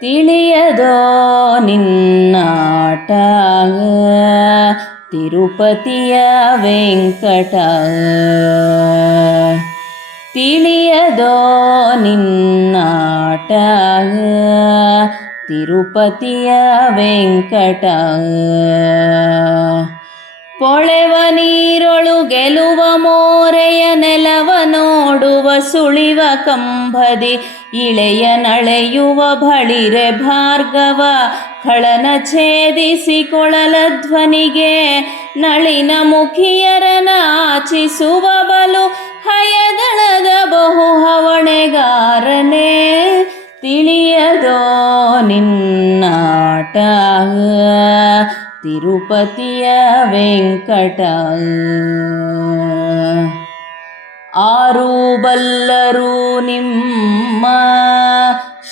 ತಿಳಿಯದೋ ನಿನ್ನಾಟ ತಿರುಪತಿಯ ವೆಂಕಟ. ತಿಳಿಯದೋ ನಿನ್ನಾಟ ತಿರುಪತಿಯ ವೆಂಕಟ. ಪೊಳೆವ ನೀರೊಳು ಗೆಲುವ ಮೋರೆಯ ನೆಲವ ನೋಡುವ ಸುಳಿವ ಕಂಬದಿ ಇಳೆಯ ನಳೆಯುವ ಬಳಿರೆ ಭಾರ್ಗವ. ಖಳನ ಛೇದಿಸಿ ಕೊಳಲ ಧ್ವನಿಗೆ ನಳಿನ ಮುಖಿಯರ ನಾಚಿಸುವ ಬಲು ಹಯದಳದ ಬಹು ಹವಣೆಗಾರನೇ. ತಿಳಿಯದೋ ನಿನ್ನಾಟ ತಿರುಪತಿಯ ವೆಂಕಟ. ಆರು ಬಲ್ಲರು ನಿಮ್ಮ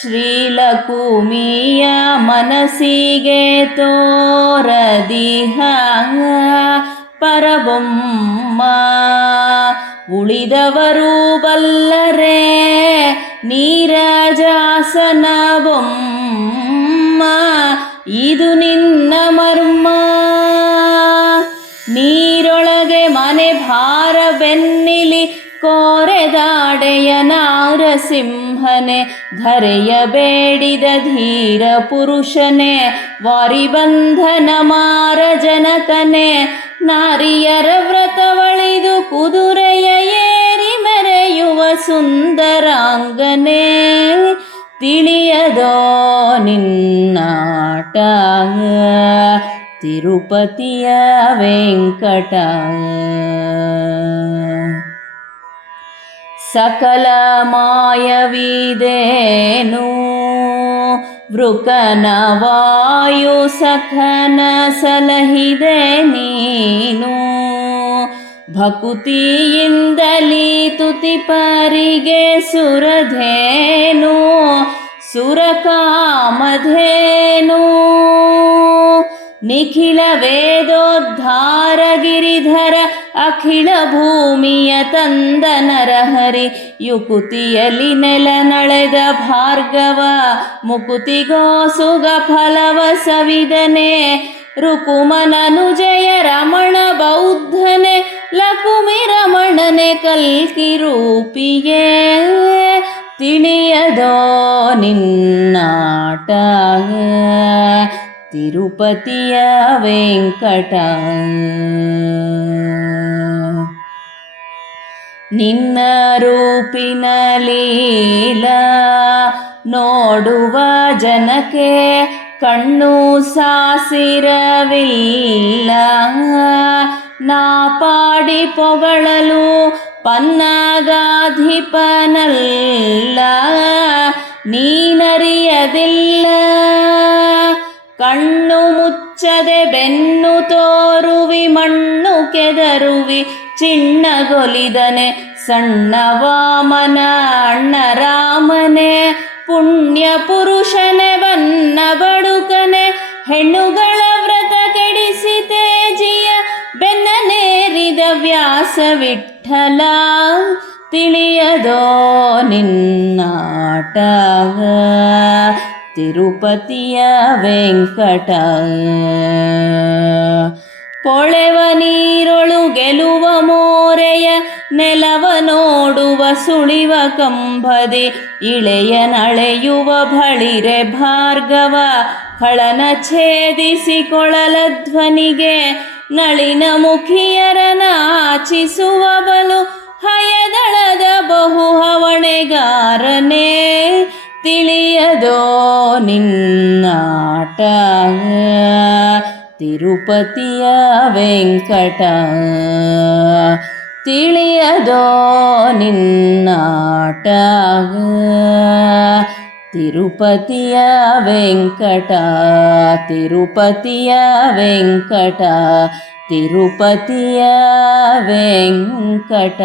ಶ್ರೀಲಕುಮಿಯ ಮನಸ್ಸಿಗೆ ತೋರದಿಹ ಪರಬೊಮ್ಮ. ಉಳಿದವರು ಬಲ್ಲರೆ ನೀರಜಾಸನ ಬೊಮ್ಮ. ಇದು ನಿನ್ನ ಮರ್ಮ. ನೀರೊಳಗೆ ಮನೆ ಭಾರ ಬೆನ್ನಿಲಿ ಕೋರೆದಾಡೆಯ ನಾರಸಿಂಹನೆ. ಧರೆಯ ಬೇಡಿದ ಧೀರ ಪುರುಷನೇ ವಾರಿಬಂಧನ ಮಾರ ಜನಕನೇ. ನಾರಿಯರ ವ್ರತವಳಿದು ಕುದುರೆಯ ಏರಿ ಮೆರೆಯುವ ಸುಂದರಾಂಗನೇ. ತಿಳಿಯದೋ ನಿನ್ನಾಟ ತಿರುಪತಿಯ ವೆಂಕಟ. ಸಕಲ ಮಾಯವಿದೇನು ವೃಕನ ವಾಯು ಸಖನ ಸಲಹಿದೆ ನೀನು. ಭಕುತಿಯಿಂದಲೀ ತುತಿಪರಿಗೆ ಸುರಧೇನು ಸುರಕಾಮಧೇನು. ನಿಖಿಲ ವೇದೋದ್ಧಾರ ಗಿರಿಧರ ಅಖಿಲ ಭೂಮಿಯ ತಂದ ನರಹರಿ. ಯುಕುತಿಯಲ್ಲಿ ನೆಲ ನಳೆದ ಭಾರ್ಗವ ಮುಕುತಿಗೋಸುಗ ಫಲವ ಸವಿದನೆ. ರುಕುಮನನುಜಯ ರಮಣ ಬೌದ್ಧನೆ ಲಕುಮಿ ರಮಣನೆ ಕಲ್ಕಿ ರೂಪಿಯೇ. ತಿಳಿಯದೋ ನಿನ್ನಾಟ ತಿರುಪತಿಯ ವೆಂಕಟ. ನಿನ್ನ ರೂಪಿನ ಲೀಲಾ ನೋಡುವ ಜನಕ್ಕೆ ಕಣ್ಣು ಸಾಸಿರವಿಲ್ಲ. ನಾ ಪಾಡಿ ಪೊಗಳಲು ಪನ್ನಗಾಧಿಪನಲ್ಲ ನೀನರಿಯದಿಲ್ಲ. ಕಣ್ಣು ಮುಚ್ಚದೆ ಬೆನ್ನು ತೋರುವಿ ಮಣ್ಣು ಕೆದರುವಿ ಚಿಣ್ಣಗೊಲಿದನೆ. ಸಣ್ಣ ವಾಮನ ಅಣ್ಣ ರಾಮನೆ ಪುಣ್ಯ ಪುರುಷನೆ ಬನ್ನ ಬಡುಕನೆ. ಹೆಣ್ಣುಗಳ ವ್ರತ ಕೆಡಿಸಿ ತೇಜಿಯ ಬೆನ್ನನೇರಿದ ವ್ಯಾಸ ವಿಠಲ. ತಿಳಿಯದೋ ನಿನ್ನಾಟ ತಿರುಪತಿಯ ವೆಂಕಟ. ಪೊಳೆವ ನೀರೊಳು ಗೆಲುವ ಮೋರೆಯ ನೆಲವ ನೋಡುವ ಸುಳಿವ ಕಂಬದಿ ಇಳೆಯ ನಳೆಯುವ ಬಳಿರೆ ಭಾರ್ಗವ. ಖಳನ ಛೇದಿಸಿ ಕೊಳಲ ಧ್ವನಿಗೆ ನಳಿನ ಮುಖಿಯರ ನಾಚಿಸುವ ಬಲು ಹಯದಳದ ಬಹು ಹವಣೆಗಾರನೇ. ತಿಳಿಯದೋ ನಿನ್ನಾಟ ತಿರುಪತಿಯ ವೆಂಕಟ. ತಿಳಿಯದೋ ನಿನ್ನಾಟ ತಿರುಪತಿಯ ವೆಂಕಟ. ತಿರುಪತಿಯ ವೆಂಕಟ ತಿರುಪತಿಯ ವೆಂಕಟ.